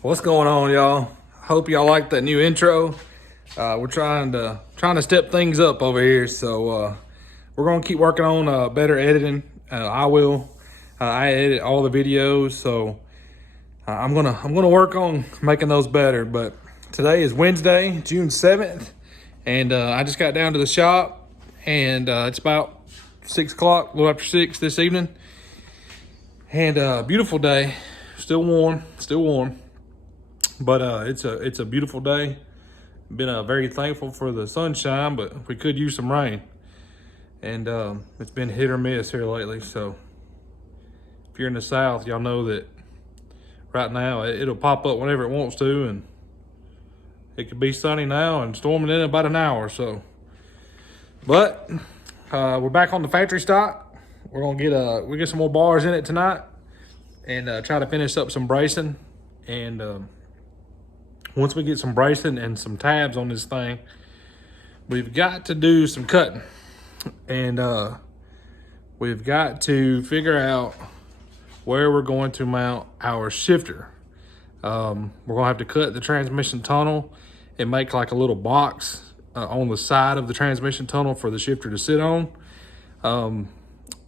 What's going on, y'all? Hope y'all like that new intro. We're trying to step things up over here, so we're gonna keep working on better editing. I edit all the videos, so I'm gonna work on making those better. But today is Wednesday, June 7th, and I just got down to the shop, and it's about 6 o'clock, a little after 6 this evening, and beautiful day, still warm. But it's a beautiful day. Been very thankful for the sunshine, but we could use some rain. And it's been hit or miss here lately. So if you're in the South, y'all know that right now it'll pop up whenever it wants to, and it could be sunny now and storming in about an hour. So, but we're back on the factory stock. We're gonna get some more bars in it tonight, and try to finish up some bracing. And once we get some bracing and some tabs on this thing, we've got to do some cutting. And we've got to figure out where we're going to mount our shifter. We're gonna have to cut the transmission tunnel and make like a little box on the side of the transmission tunnel for the shifter to sit on.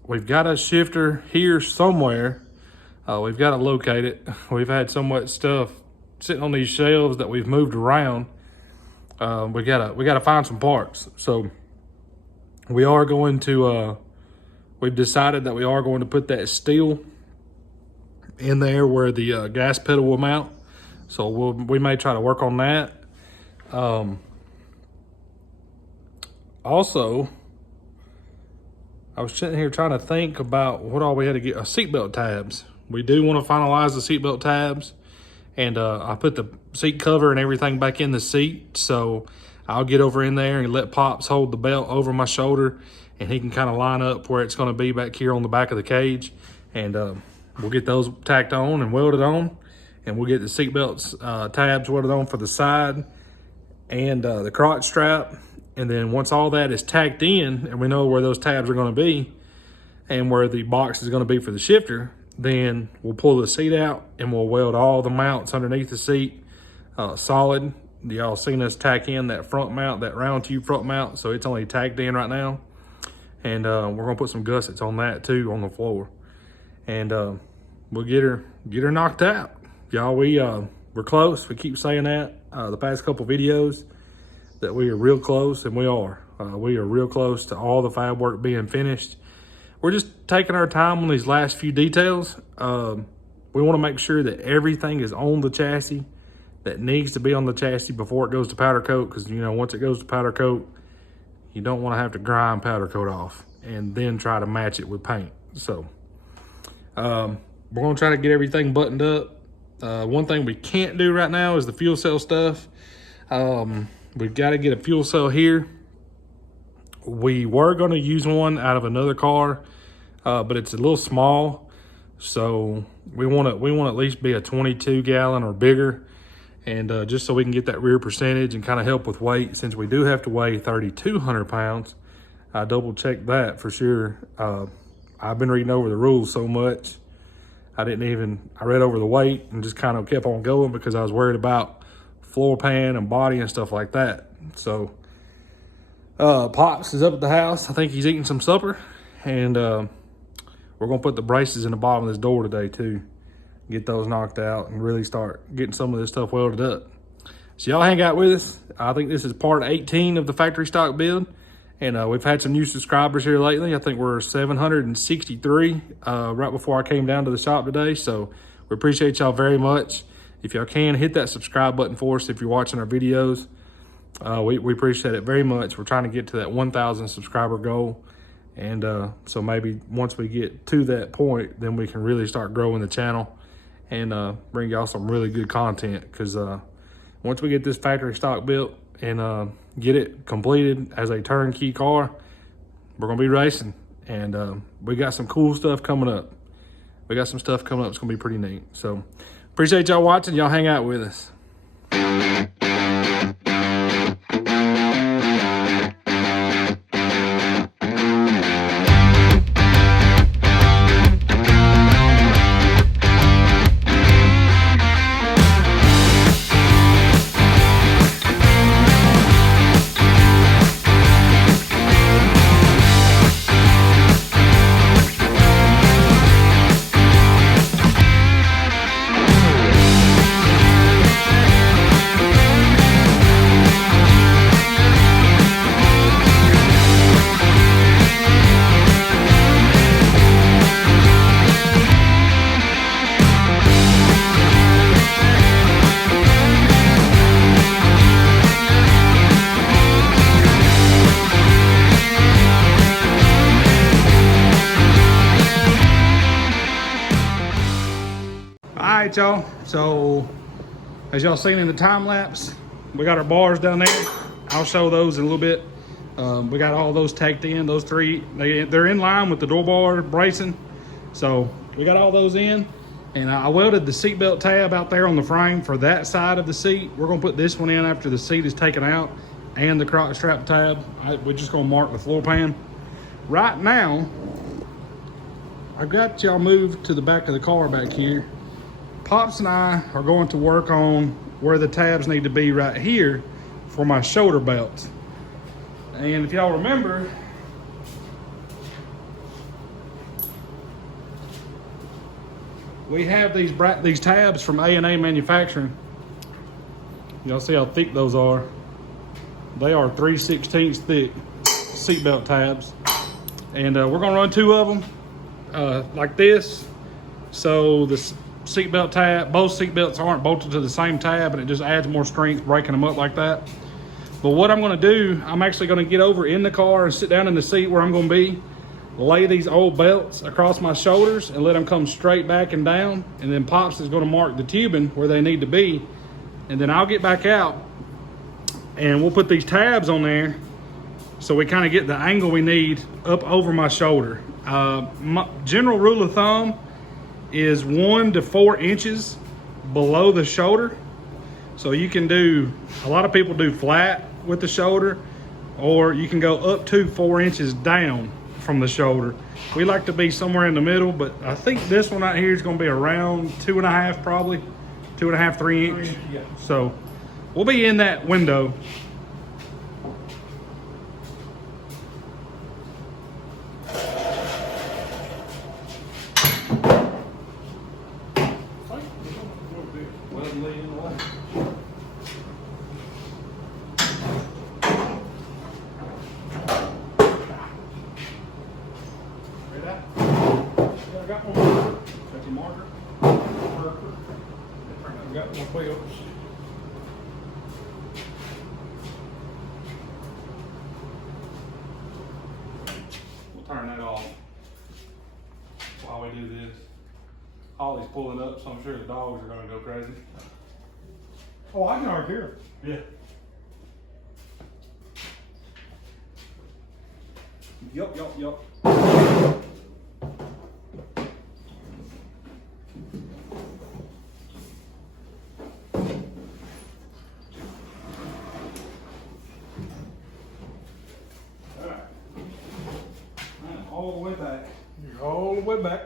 We've got a shifter here somewhere. We've got to locate it. We've had so much stuff sitting on these shelves that we've moved around. We gotta find some parts. So we are going to we've decided that we are going to put that steel in there where the gas pedal will mount. So we may try to work on that. Also, I was sitting here trying to think about what all we had to get. Seatbelt tabs. We do want to finalize the seatbelt tabs. And I put the seat cover and everything back in the seat. So I'll get over in there and let Pops hold the belt over my shoulder, and he can kind of line up where it's going to be back here on the back of the cage. And we'll get those tacked on and welded on. And we'll get the seatbelts tabs welded on for the side and the crotch strap. And then once all that is tacked in and we know where those tabs are going to be and where the box is going to be for the shifter, then we'll pull the seat out and we'll weld all the mounts underneath the seat solid. Y'all seen us tack in that front mount, that round tube front mount, so it's only tacked in right now. And we're gonna put some gussets on that too on the floor. And we'll get her knocked out. Y'all, we're close. We keep saying that the past couple videos that we are real close, and we are. We are real close to all the fab work being finished. We're just taking our time on these last few details. We want to make sure that everything is on the chassis that needs to be on the chassis before it goes to powder coat, because, you know, once it goes to powder coat, you don't want to have to grind powder coat off and then try to match it with paint. So we're going to try to get everything buttoned up. One thing we can't do right now is the fuel cell stuff. We've got to get a fuel cell here. We were going to use one out of another car, but it's a little small, so we want to at least be a 22 gallon or bigger, and just so we can get that rear percentage and kind of help with weight, since we do have to weigh 3,200 pounds. I double checked that for sure. I've been reading over the rules so much, I read over the weight and just kind of kept on going because I was worried about floor pan and body and stuff like that. So Pops is up at the house. I think he's eating some supper, and we're gonna put the braces in the bottom of this door today too. Get those knocked out and really start getting some of this stuff welded up. So y'all hang out with us. I think this is part 18 of the factory stock build, and we've had some new subscribers here lately. I think we're 763 right before I came down to the shop today. So we appreciate y'all very much. If y'all can, hit that subscribe button for us if you're watching our videos. We appreciate it very much. We're trying to get to that 1,000 subscriber goal. And so maybe once we get to that point, then we can really start growing the channel and bring y'all some really good content. Because once we get this factory stock built and get it completed as a turnkey car, we're going to be racing. And we got some cool stuff coming up. It's going to be pretty neat. So appreciate y'all watching. Y'all hang out with us. All right, y'all. So as y'all seen in the time lapse, we got our bars down there. I'll show those in a little bit. We got all those tacked in, those three. They're in line with the door bar bracing. So we got all those in. And I welded the seatbelt tab out there on the frame for that side of the seat. We're gonna put this one in after the seat is taken out and the crock strap tab. We're just gonna mark the floor pan. Right now, I got y'all moved to the back of the car back here. Pops and I are going to work on where the tabs need to be right here for my shoulder belts. And if y'all remember, we have these tabs from A&A Manufacturing. Y'all see how thick those are? They are 3/16 thick seatbelt tabs. And we're gonna run 2 of them like this. So the seatbelt tab, both seatbelts aren't bolted to the same tab, and it just adds more strength breaking them up like that. But what I'm gonna do, I'm actually gonna get over in the car and sit down in the seat where I'm gonna be, lay these old belts across my shoulders and let them come straight back and down. And then Pops is gonna mark the tubing where they need to be. And then I'll get back out and we'll put these tabs on there so we kind of get the angle we need up over my shoulder. My general rule of thumb is 1 to 4 inches below the shoulder. So you can do, a lot of people do flat with the shoulder, or you can go up to 4 inches down from the shoulder. We like to be somewhere in the middle, but I think this one right here is gonna be around 2.5, probably 2.5, 3 inch. Yeah. So we'll be in that window. Got my belts. We'll turn that off while we do this. Holly's pulling up, so I'm sure the dogs are gonna go crazy. Oh, I can already hear it. Yeah. Yup. All the way back. You're all the way back.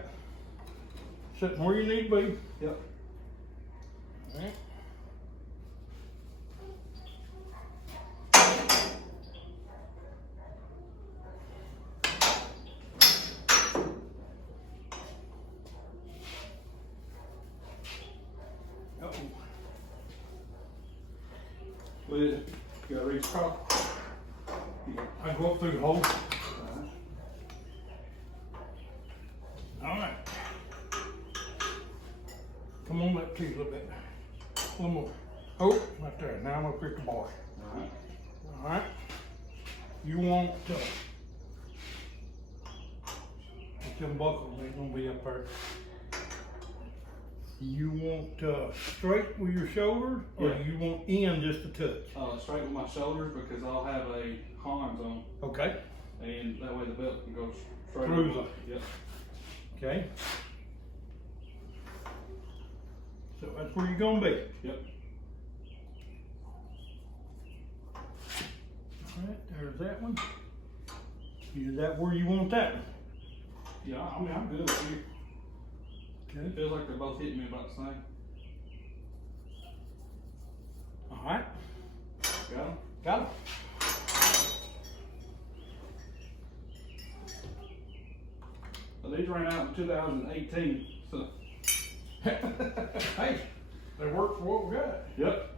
Sitting where you need to be. Yep. All right. You gotta reach across. I go up through the hole. All right. Come on up to you a little bit. One more. Oh, right there. Now I'm gonna pick the bar. All right. All right. You want them buckles ain't gonna be up there. You want straight with your shoulders, or Yeah. you want in just a touch? Straight with my shoulders, because I'll have a Hans on, Okay. and that way the belt can go straight Through over. the- Yep. Okay. So that's where you're gonna be. Yep. All right, there's that one. Is that where you want that one? Yeah, I mean, I'm good with you. Okay. It feels like they're both hitting me about the same. All right. Got them? Got it. Well, these ran out in 2018, so. Hey, they work for what we got. Yep.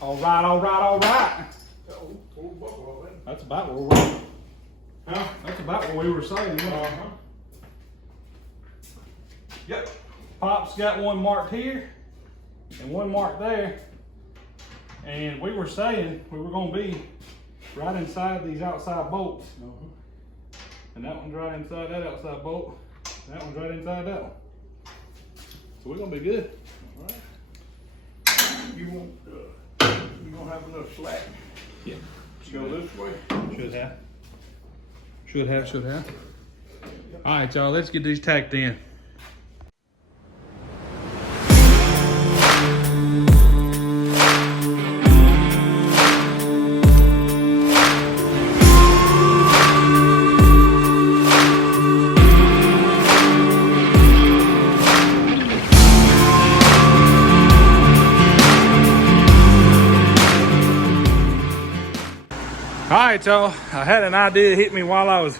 All right. That's about where we were. Huh? That's about what we were saying. Yep. Pop's got one marked here and one marked there. And we were saying we were going to be right inside these outside bolts. And that one's right inside that outside bolt. That one's right inside that one. So we're going to be good. All right. You gonna have enough slack? Yeah. Go this way? Should have. Should have. All right, y'all, let's get these tacked in. All right, y'all, I had an idea hit me while I was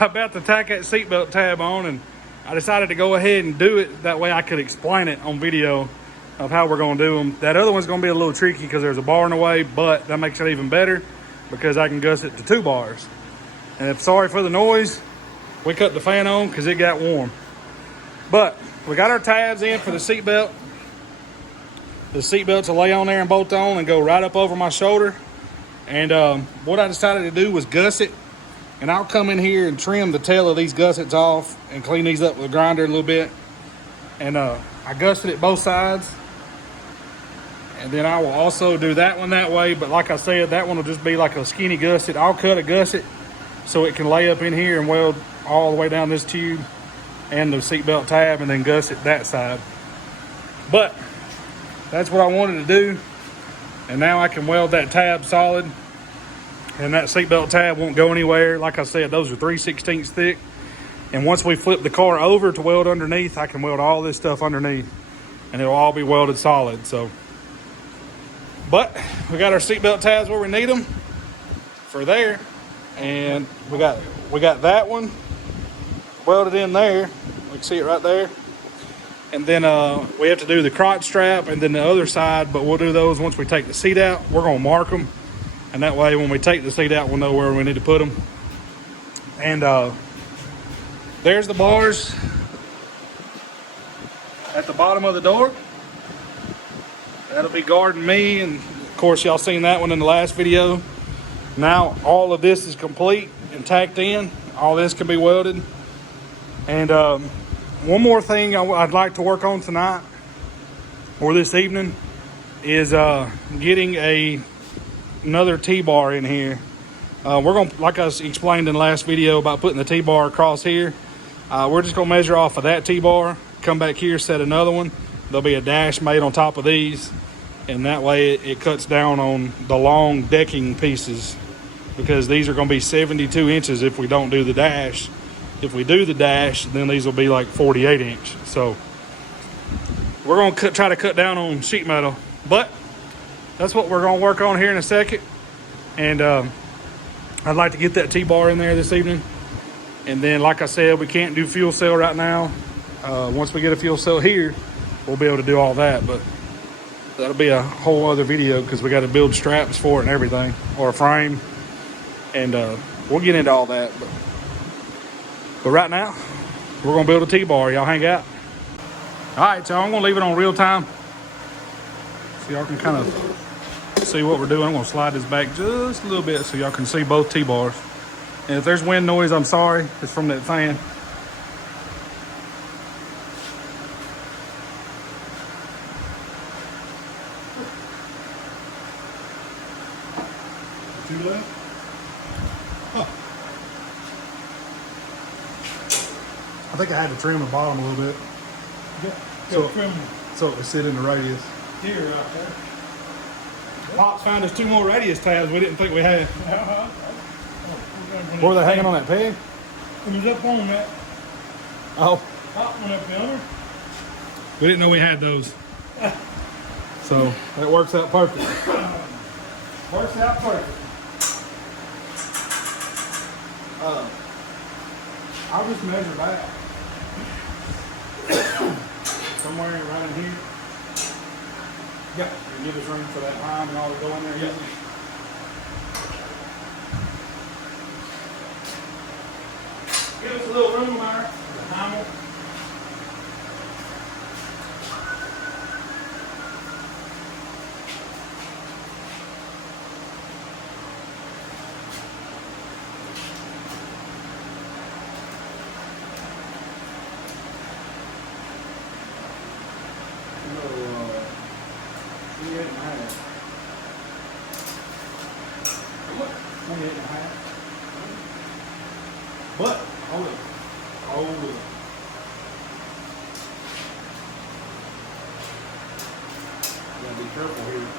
about to tack that seatbelt tab on, and I decided to go ahead and do it. That way I could explain it on video of how we're gonna do them. That other one's gonna be a little tricky because there's a bar in the way, but that makes it even better because I can gusset to 2 bars. And if sorry for the noise, we cut the fan on because it got warm. But we got our tabs in for the seatbelt. The seatbelt to lay on there and bolt on and go right up over my shoulder. And what I decided to do was gusset, and I'll come in here and trim the tail of these gussets off and clean these up with a grinder a little bit. And I gusseted both sides, and then I will also do that one that way. But like I said, that one will just be like a skinny gusset. I'll cut a gusset so it can lay up in here and weld all the way down this tube and the seatbelt tab, and then gusset that side. But that's what I wanted to do. And now I can weld that tab solid, and that seatbelt tab won't go anywhere. Like I said, those are 3/16 thick. And once we flip the car over to weld underneath, I can weld all this stuff underneath, and it'll all be welded solid. So, but we got our seatbelt tabs where we need them for there, and we got that one welded in there. You can see it right there. And then we have to do the crotch strap and then the other side, but we'll do those once we take the seat out. We're gonna mark them, and that way when we take the seat out, we'll know where we need to put them. And there's the bars at the bottom of the door. That'll be guarding me, and of course y'all seen that one in the last video. Now all of this is complete and tacked in. All this can be welded. And one more thing I'd like to work on tonight or this evening is getting another T-bar in here. We're gonna, like I explained in the last video about putting the T-bar across here, we're just gonna measure off of that T-bar, come back here, set another one. There'll be a dash made on top of these, and that way it cuts down on the long decking pieces, because these are gonna be 72 inches if we don't do the dash. If we do the dash, then these will be like 48 inch. So we're gonna try to cut down on sheet metal, but that's what we're gonna work on here in a second. And I'd like to get that T-bar in there this evening. And then, like I said, we can't do fuel cell right now. Once we get a fuel cell here, we'll be able to do all that, but that'll be a whole other video because we got to build straps for it and everything, or a frame. And we'll get into all that. But right now, we're gonna build a T-bar. Y'all hang out. All right, so I'm gonna leave it on real time so y'all can kind of see what we're doing. I'm gonna slide this back just a little bit so y'all can see both T-bars. And if there's wind noise, I'm sorry. It's from that fan. Too loud? I think I had to trim the bottom a little bit. So it would sit in the radius. Here, right there. Pops found us 2 more radius tabs we didn't think we had. Were they hanging on that peg? It was up on that. Oh. Top one up yonder. We didn't know we had those. So that works out perfect. Works out perfect. I'll just measure back. Somewhere right in here. Yeah. And give us room for that line and all to go in there. Yeah. Give us a little room there. The hammer. No, 28 and a half. What? 28 and a half. But, hold it. Hold it. You gotta be careful here.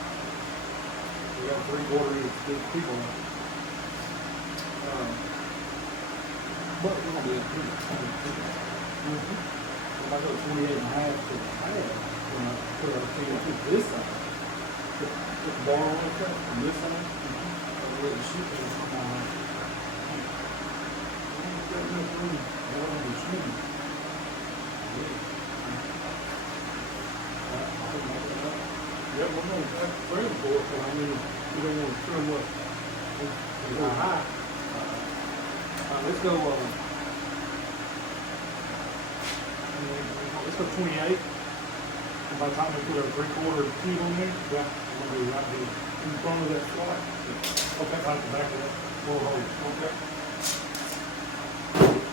We got 3/4 inch big people. But we're gonna be up here. If I go 28 and a half to the half, put our feet up this side. Put the bar on like that from this side. And let the sheet come on. Got enough room. Yeah, we're going to have to frame for it, but I mean, we don't want to trim up too high. Let's go, let's go 28. And by the time we put our 3/4 cube on there, yeah, we're going to be right here in front of that slot. Okay, right at the back of that. We'll hold it. Okay.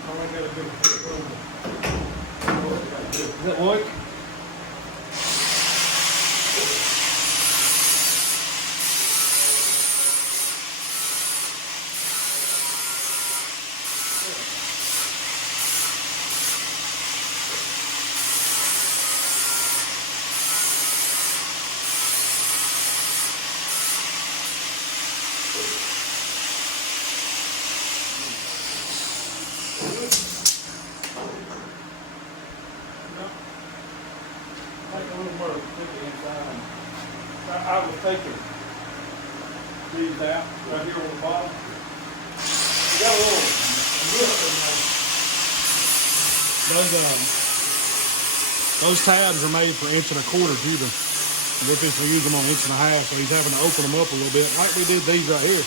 I like that a bit. Is that Lloyd? I was taking these out right here on the bottom. You got a little lip in there. Those tabs are made for 1.25 inch Cuba. We're fixing to use them on 1.5 inch, so he's having to open them up a little bit, like we did these right here.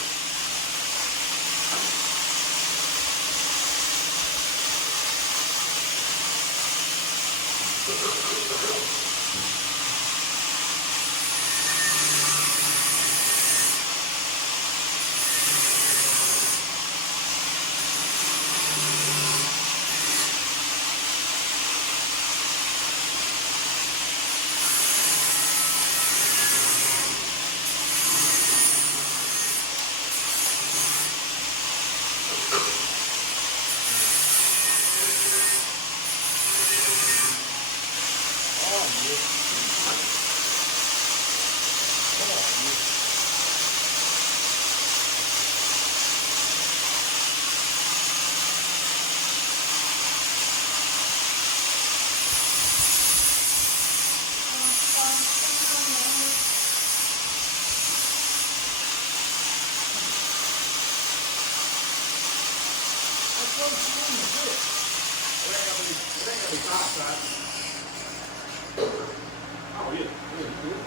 Oh, yeah. Good.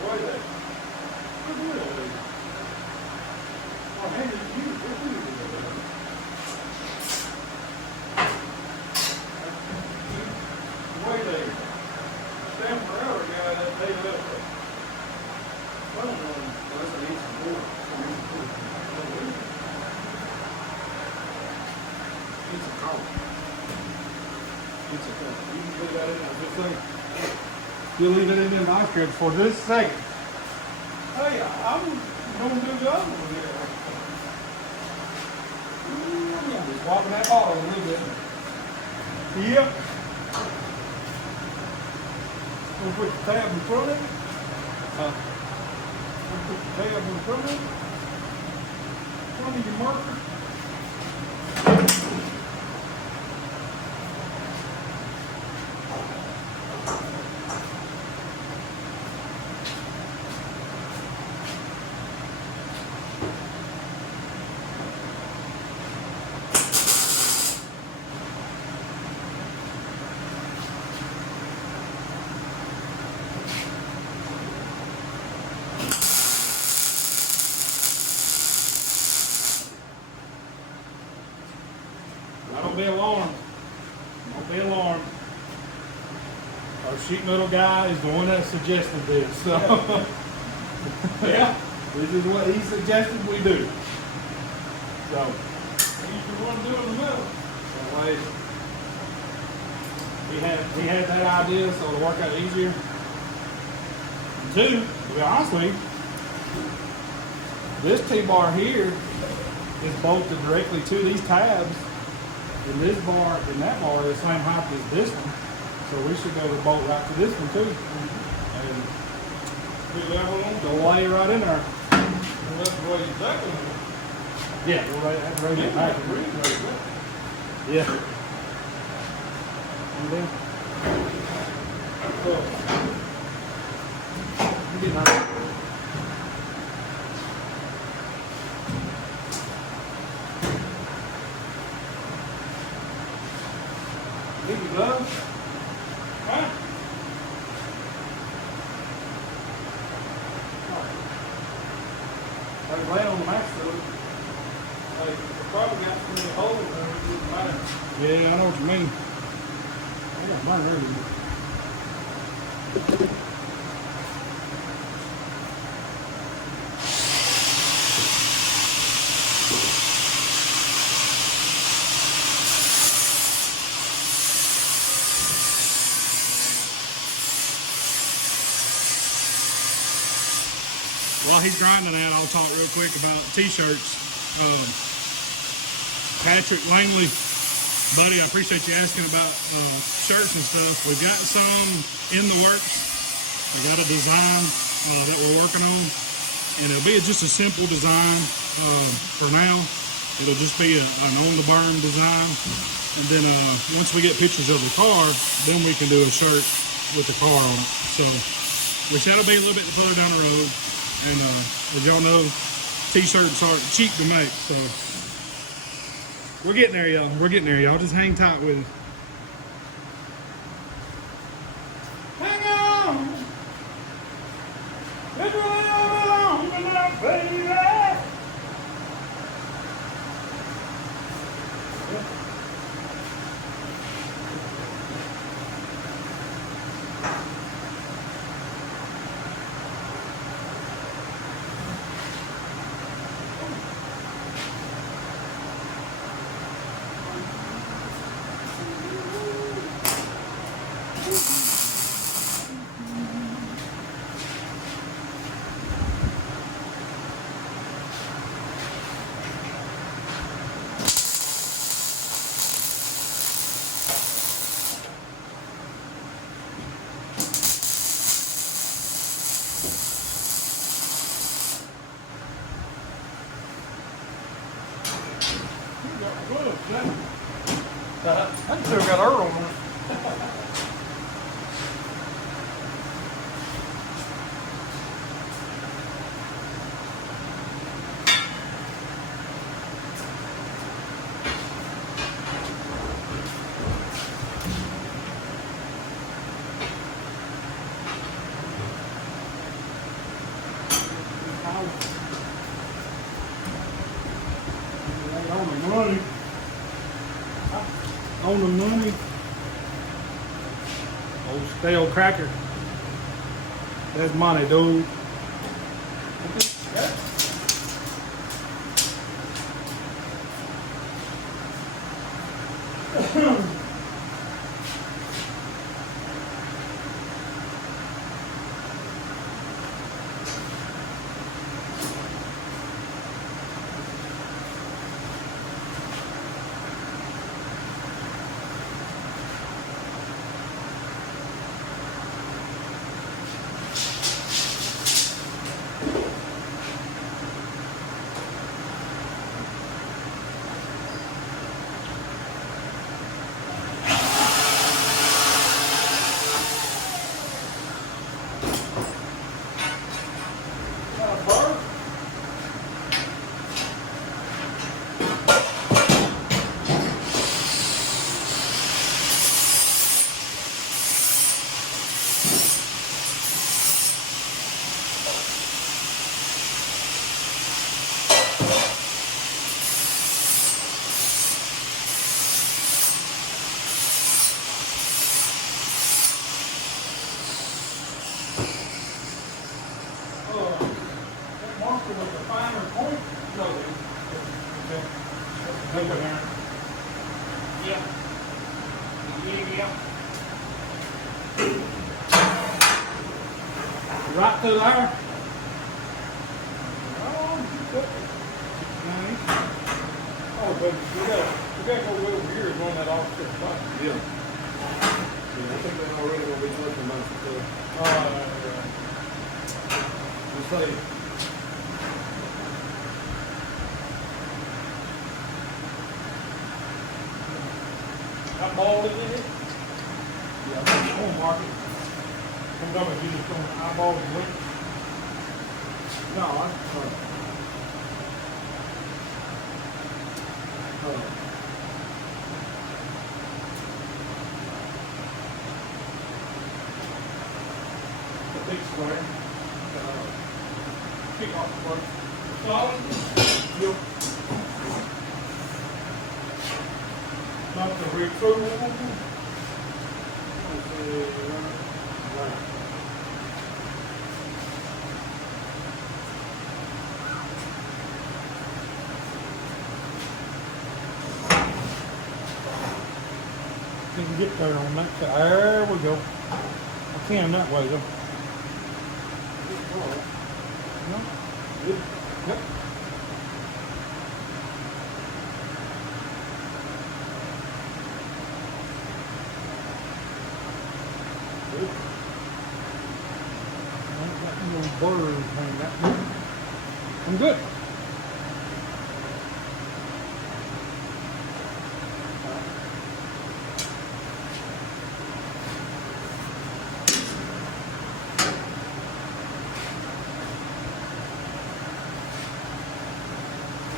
What is that? What is that? Oh, man, you. Wait a stand forever guy that paid it up. I don't know. That's an easy board. It's a call. It's a call. You can put that in there. Just think. You'll leave it in the ice cream for just a second. Hey, I'm going to do the other one here. Just walking that ball a little bit. Yep. Gonna put the tab in front of it. Gonna put the tab in front of it. Front of your marker. Now don't be alarmed. Don't be alarmed. Our sheet metal guy is the one that suggested this. So yeah, this is what he suggested we do. So He's the one doing the middle. anyway, he had that idea, so it'll work out easier. And two, to be honest with you, this T-bar here is bolted directly to these tabs, and this bar and that bar are the same height as this one, so we should be able to bolt right to this one too. And Do that one on. they'll lay right in there. Well, that's the way you that one. Yeah, we'll have to raise it back. Yeah. And then, you get that. Need your gloves? Huh? Like laying on the mat still. Like, probably got so many holes in there, it doesn't matter. Yeah, I know what you mean. I got mine ready. While he's grinding that, I'll talk real quick about t-shirts. Patrick Langley, buddy, I appreciate you asking about shirts and stuff. We've got some in the works. We got a design that we're working on, and it'll be just a simple design for now. It'll just be an on-the-burn design, and then once we get pictures of the car, then we can do a shirt with the car on it. So, which that'll be a little bit further down the road. And as y'all know, t-shirts aren't cheap to make, so we're getting there, y'all. We're getting there, y'all. Just hang tight with it. Hang on! It's really long enough, baby! I still got Earl on it. On the money. Old stale cracker. That's money, dude. Over there. Yeah. Yeah. Right through there. Oh, but we gotta go over here and run that offset spot. Yeah. Yeah, I think they're already gonna be looking about the stuff. We'll say, that ball is in it? Yeah, I'm gonna mark it. I'm gonna do this on the eyeball and look. No, The big square. Kick off the first. Solid? Yep. Not the retrieval. Didn't get there on that side. There we go. I can that way though. No? Good. Yep. Good. Ain't got no birds hanging out. I'm good.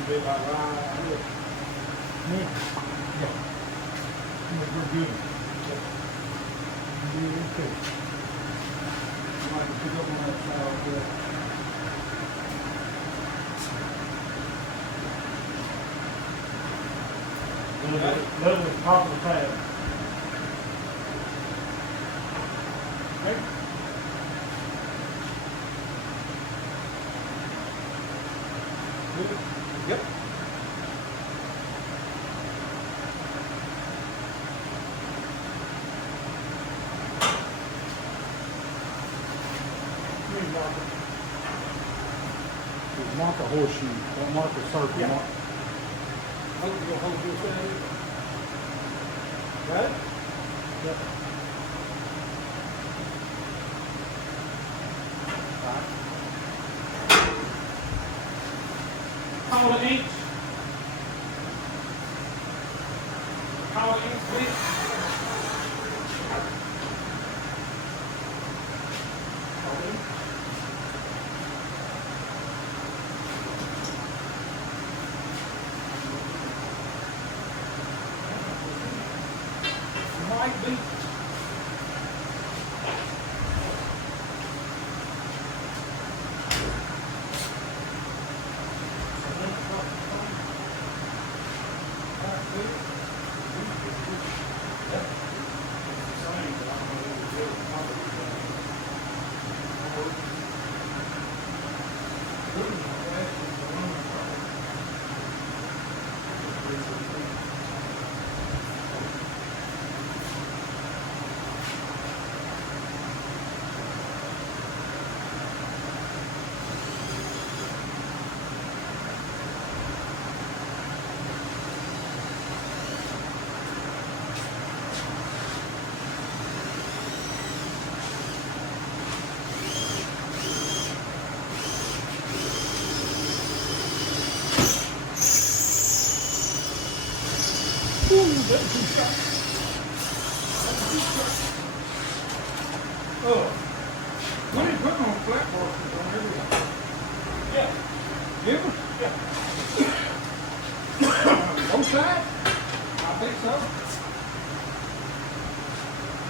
Be like right here. Yeah. Yeah. We're good. Yeah, okay. Might pick up on that side over there. Level the top of the pad. Okay. Good. Yep. Mark a horseshoe, don't mark a circle. Yeah. Mark. hope you'll hold your thing. Got it? Yep. Call it inch. Call it inch, please. Might be. Oh, we didn't put no flat markers on everything. Yeah. Yeah? Yeah. Both sides? I think so.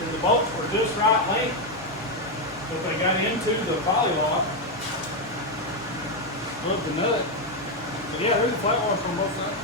And the bolts were just right length, but they got into the poly lock. Love the nut. But yeah, there's a flat wash on both sides.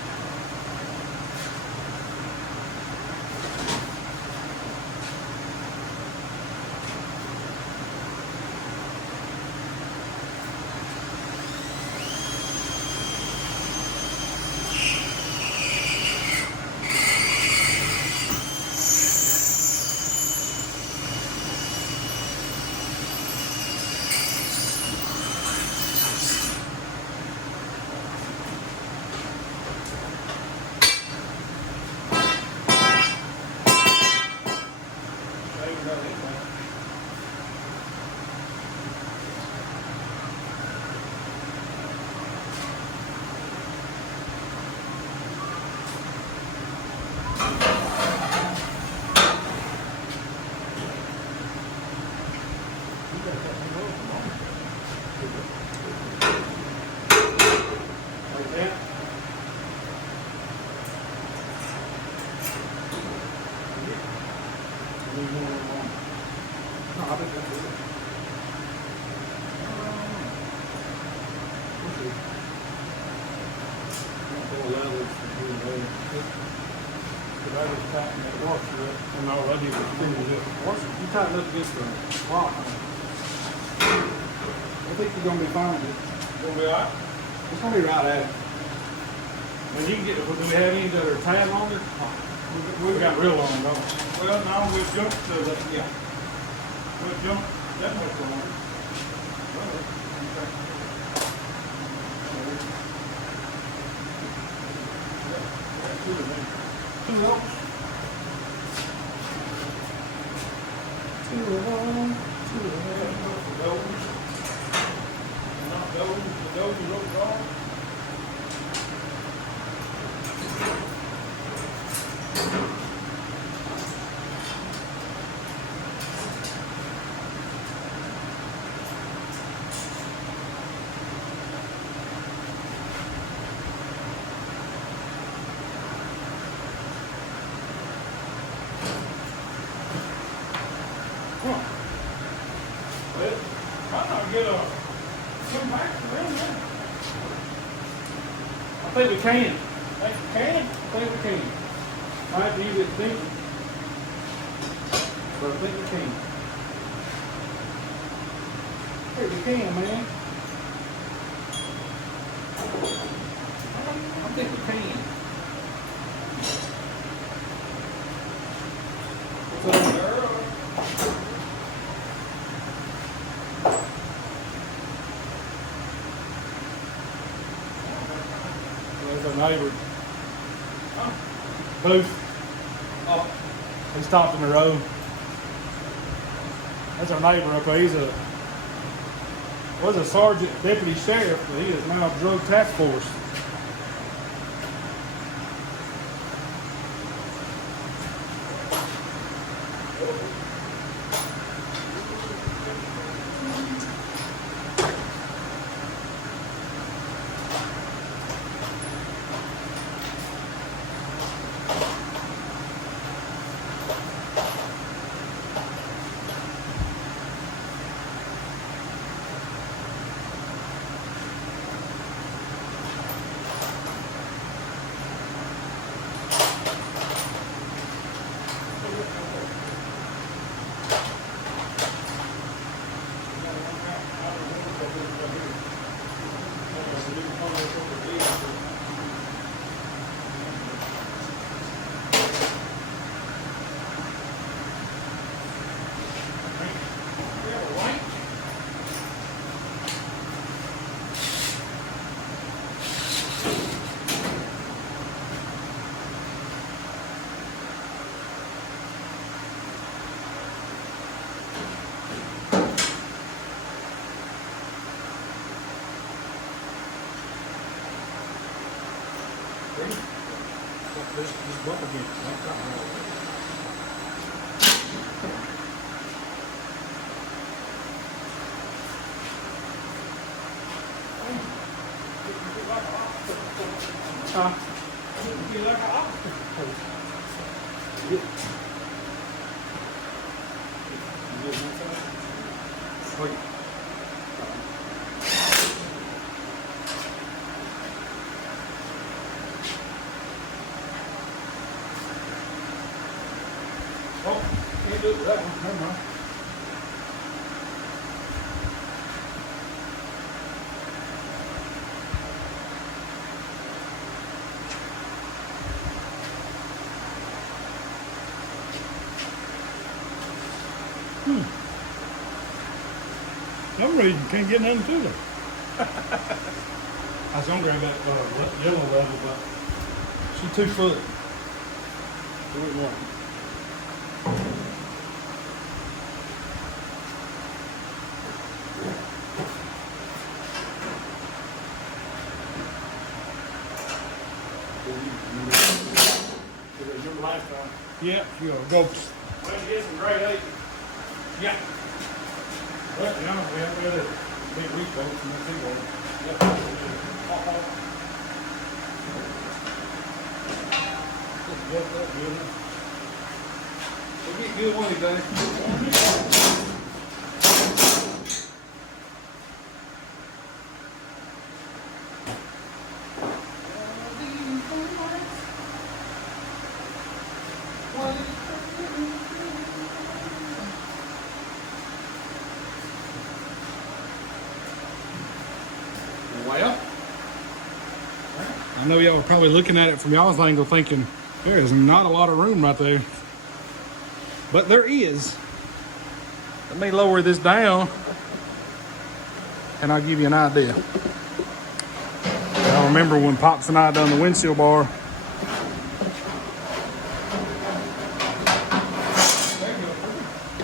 No, that needs to be this. Once you tighten up against the rock, I think you're gonna be fine with it. Gonna be all right? It's gonna be right at it. And you can get, do we have any that are tab on it? We got real long, don't we? Well, no, we'll jump to the, yeah. We'll jump that much long. Two of them. Two of those. Two of them. Two of them. Those. Not those, but those are those are. Well, might not get a come back around there. I think we can. Think you can? I think we can. Might have to use it thinking. But I think we can. I think we can, man. I think we can. So, girl. There's our neighbor. Huh? Booth. Oh, He stopped in the road. That's our neighbor up there. He's was a sergeant, deputy sheriff, but he is now drug task force. This bump again. you like an option. Oh, can't do it that one. Never mind. Some reason can't get nothing to them. I was gonna grab that yellow level, but she's 2 foot. So it won't. Yeah, you go. Well, you get some great eggs. Yeah. Well, you know, we have to go to big week boats and the sea water. Yep. We'll get good one today. know y'all were probably looking at it from y'all's angle thinking, there is not a lot of room right there. But there is. Let me lower this down and I'll give you an idea. I remember when Pops and I done the windshield bar.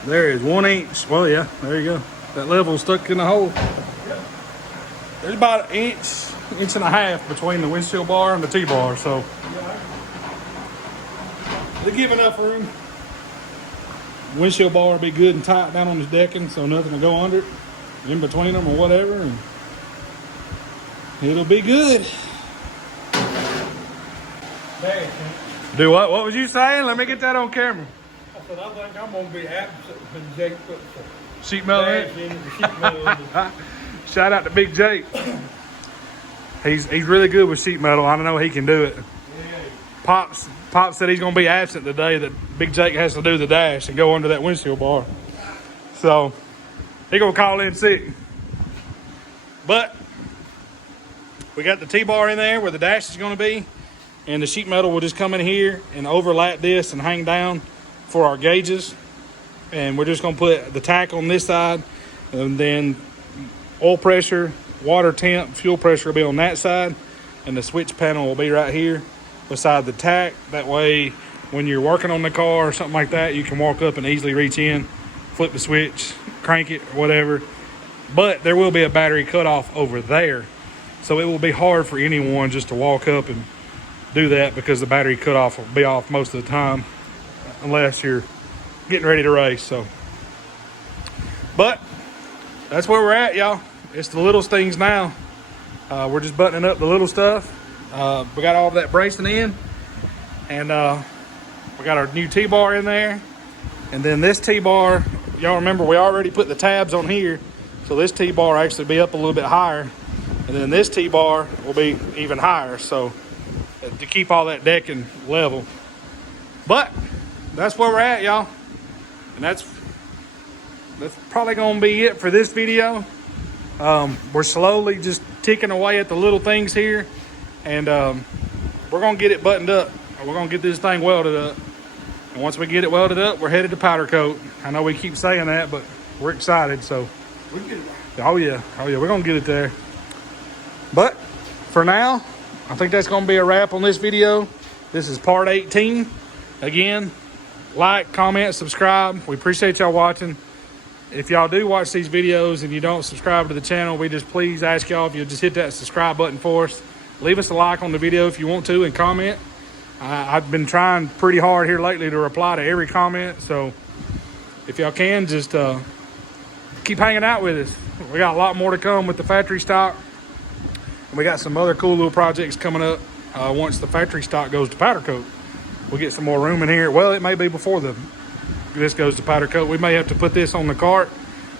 There is 1 inch. Well, yeah, there you go. That level stuck in the hole. There's about an inch and a half between the windshield bar and the T-bar, so they give enough room. Windshield bar will be good and tight down on this decking, so nothing will go under it, in between them or whatever, and it'll be good. Hey, Do what? What was you saying? Let me get that on camera. I said, I think I'm gonna be absent when Jake puts the Sheet metal in. dash in it, the sheet metal in it. Shout out to Big Jake. He's really good with sheet metal. I don't know he can do it. Pops said he's gonna be absent today. That Big Jake has to do the dash and go under that windshield bar. So he gonna call in sick. But we got the T-bar in there where the dash is gonna be, and the sheet metal will just come in here and overlap this and hang down for our gauges. And we're just gonna put the tack on this side, and then oil pressure, water temp, fuel pressure will be on that side, and the switch panel will be right here beside the tack. That way when you're working on the car or something like that, you can walk up and easily reach in, flip the switch, crank it or whatever. But there will be a battery cutoff over there, so it will be hard for anyone just to walk up and do that, because the battery cutoff will be off most of the time unless you're getting ready to race. So, but that's where we're at, y'all. It's the little things now. We're just buttoning up the little stuff. We got all of that bracing in, and we got our new T-bar in there. And then this T-bar, y'all remember we already put the tabs on here, so this T-bar actually be up a little bit higher, and then this T-bar will be even higher, so to keep all that decking level. But that's where we're at, y'all, and that's probably gonna be it for this video. We're slowly just ticking away at the little things here, and we're gonna get it buttoned up. We're gonna get this thing welded up, and once we get it welded up, we're headed to powder coat. I know we keep saying that, but we're excited, so We can get it. oh yeah, we're gonna get it there. But for now, I think that's gonna be a wrap on this video. This is part 18. Again, like, comment, subscribe. We appreciate y'all watching. If y'all do watch these videos and you don't subscribe to the channel, we just please ask y'all if you'll just hit that subscribe button for us. Leave us a like on the video if you want to, and comment. I've been trying pretty hard here lately to reply to every comment, so if y'all can, just keep hanging out with us. We got a lot more to come with the factory stock, and we got some other cool little projects coming up once the factory stock goes to powder coat. We'll get some more room in here. Well, it may be before this goes to powder coat. We may have to put this on the cart,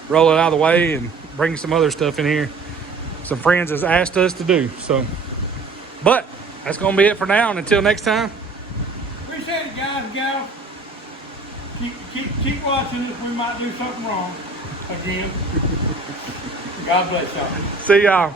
roll it out of the way, and bring some other stuff in here. Some friends has asked us to do. So, but that's gonna be it for now, and until next time. Appreciate it, guys and gals. Keep watching us. We might do something wrong again. God bless y'all. See y'all.